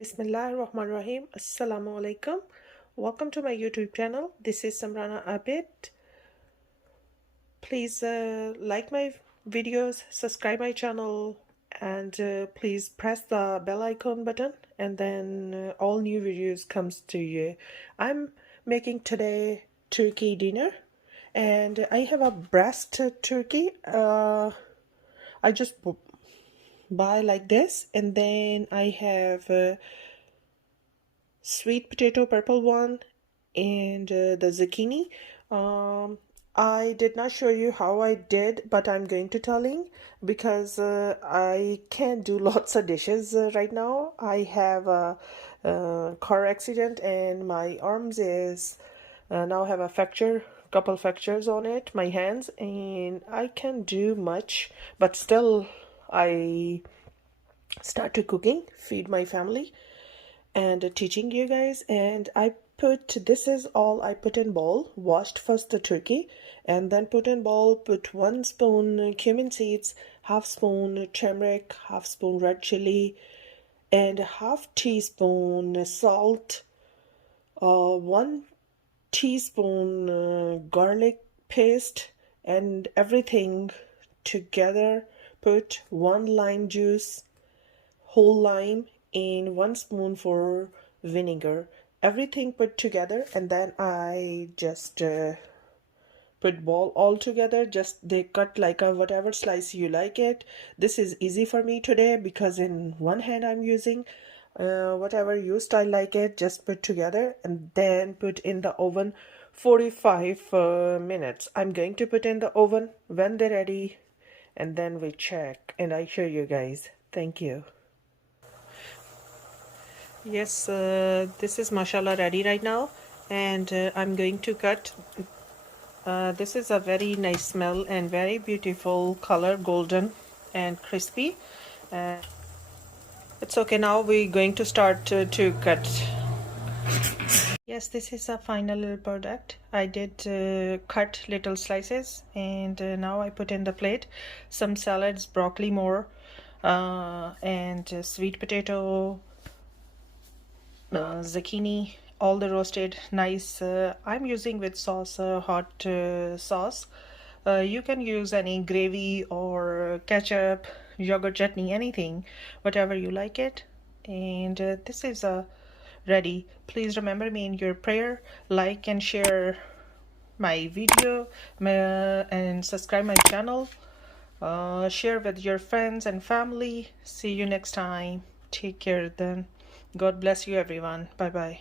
Bismillahirrahmanirrahim. Assalamu alaikum. Welcome to my YouTube channel. This is Samrana Abid. Please like my videos, subscribe my channel, and please press the bell icon button, and then all new videos comes to you. I'm making today turkey dinner, and I have a breast turkey. I just buy like this, and then I have sweet potato, purple one, and the zucchini. I did not show you how I did, but I'm going to telling because I can't do lots of dishes right now. I have a car accident and my arms is now have a fracture, couple fractures on it, my hands, and I can't do much, but still I start to cooking, feed my family and teaching you guys. And I put, this is all I put in bowl. Washed first the turkey and then put in bowl, put 1 spoon cumin seeds, half spoon turmeric, half spoon red chili, and half teaspoon salt, 1 teaspoon garlic paste, and everything together. Put 1 lime juice, whole lime, and 1 spoon for vinegar. Everything put together, and then I just put ball all together. Just they cut like a whatever slice you like it. This is easy for me today because in one hand I'm using whatever you style like it. Just put together and then put in the oven 45 minutes. I'm going to put in the oven when they're ready, and then we check and I show you guys. Thank you. Yes, this is mashallah ready right now, and I'm going to cut. This is a very nice smell and very beautiful color, golden and crispy. Uh, it's okay. Now we're going to start to cut. Yes, this is a final product. I did cut little slices, and now I put in the plate some salads, broccoli more, and sweet potato, zucchini, all the roasted nice. I'm using with sauce, hot sauce. You can use any gravy or ketchup, yogurt chutney, anything, whatever you like it. And this is ready. Please remember me in your prayer, like and share my video, and subscribe my channel. Share with your friends and family. See you next time. Take care then. God bless you everyone. Bye bye.